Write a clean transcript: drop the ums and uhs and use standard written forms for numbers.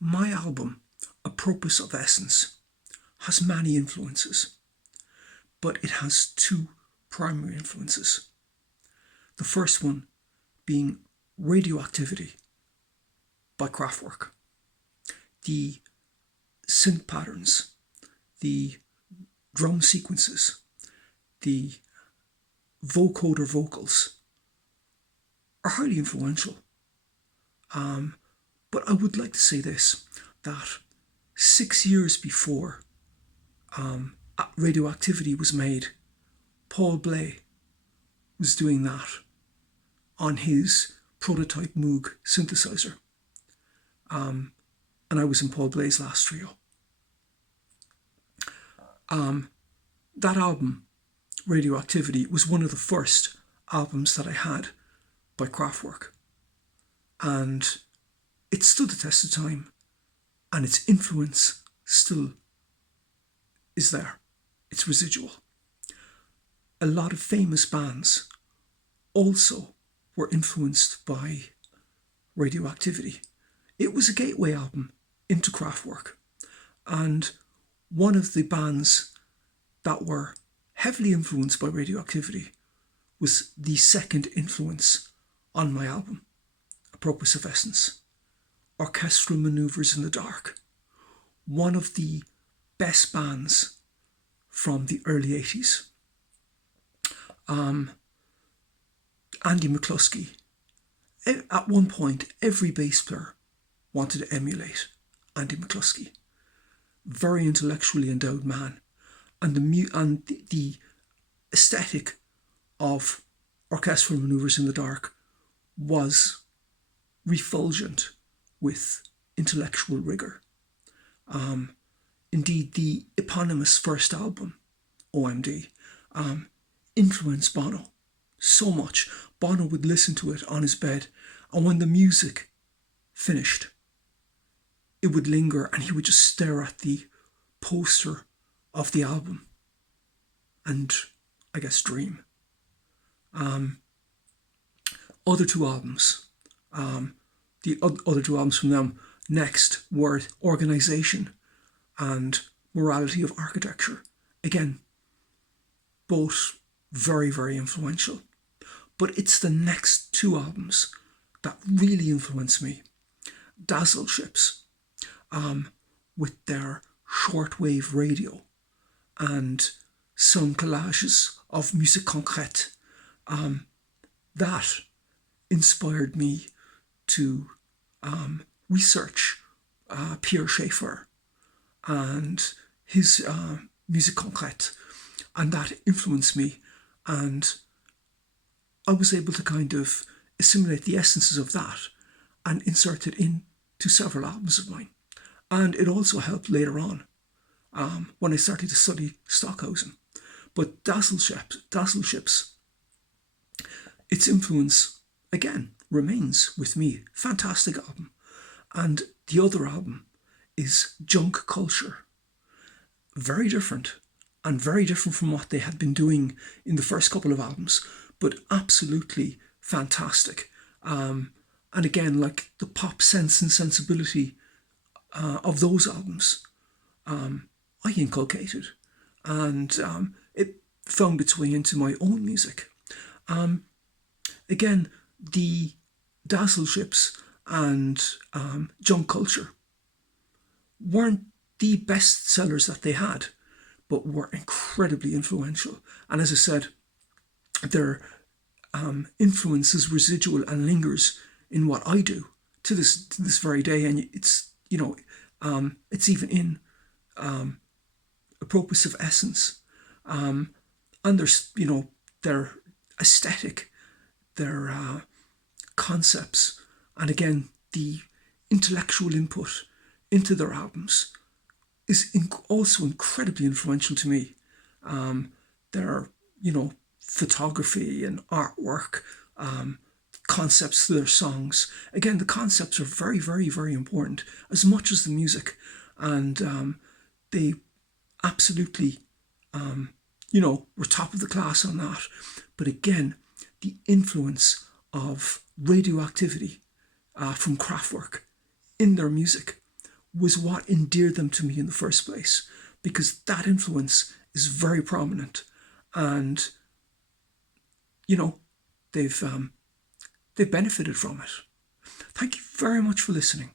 my album, Apropos of Essence, has many influences, but it has two primary influences. The first one being Radioactivity by Kraftwerk. The synth patterns, the drum sequences, the vocoder vocals are highly influential. But I would like to say this, that 6 years before Radioactivity was made, Paul Bley was doing that on his prototype Moog synthesizer. And I was in Paul Bley's last trio. That album, Radioactivity, was one of the first albums that I had by Kraftwerk. And it stood the test of time, and its influence still is there. It's residual. A lot of famous bands also were influenced by Radioactivity. It was a gateway album into Kraftwerk, and one of the bands that were heavily influenced by Radioactivity was the second influence on my album, Apropos of Essence, Orchestral Manoeuvres in the Dark. One of the best bands from the early 80s. Andy McCluskey. At one point, every bass player wanted to emulate Andy McCluskey. Very intellectually endowed man. And the aesthetic of Orchestral Manoeuvres in the Dark was refulgent with intellectual rigour. Indeed, the eponymous first album, OMD, influenced Bono so much. Bono would listen to it on his bed, and when the music finished, it would linger and he would just stare at the poster of the album and, I guess, dream. Other two albums, the other two albums from them next were Organisation and Morality of Architecture. Again, both very, very influential. But it's the next two albums that really influenced me. Dazzle Ships, with their shortwave radio and some collages of musique concrète, that inspired me to research Pierre Schaeffer and his musique concrète, and that influenced me, and I was able to kind of assimilate the essences of that and insert it into several albums of mine. And it also helped later on when I started to study Stockhausen. But Dazzle Ships, its influence, again, remains with me. Fantastic album. And the other album is Junk Culture. Very different, and very different from what they had been doing in the first couple of albums, but absolutely fantastic. And again, like the pop sense and sensibility of those albums, I inculcated, and it found its way into my own music. Again, the Dazzle Ships and Junk Culture weren't the best sellers that they had, but were incredibly influential. And as I said, their influence is residual and lingers in what I do to this very day. And it's, it's even in Apropos of Essence. And there's, their aesthetic, their concepts, and again, the intellectual input into their albums is also incredibly influential to me. Their, photography and artwork, concepts to their songs. Again, the concepts are very, very, very important, as much as the music. And they absolutely, were top of the class on that. But again, the influence of Radioactivity from Kraftwerk in their music was what endeared them to me in the first place, because that influence is very prominent, and you know, they've benefited from it. Thank you very much for listening.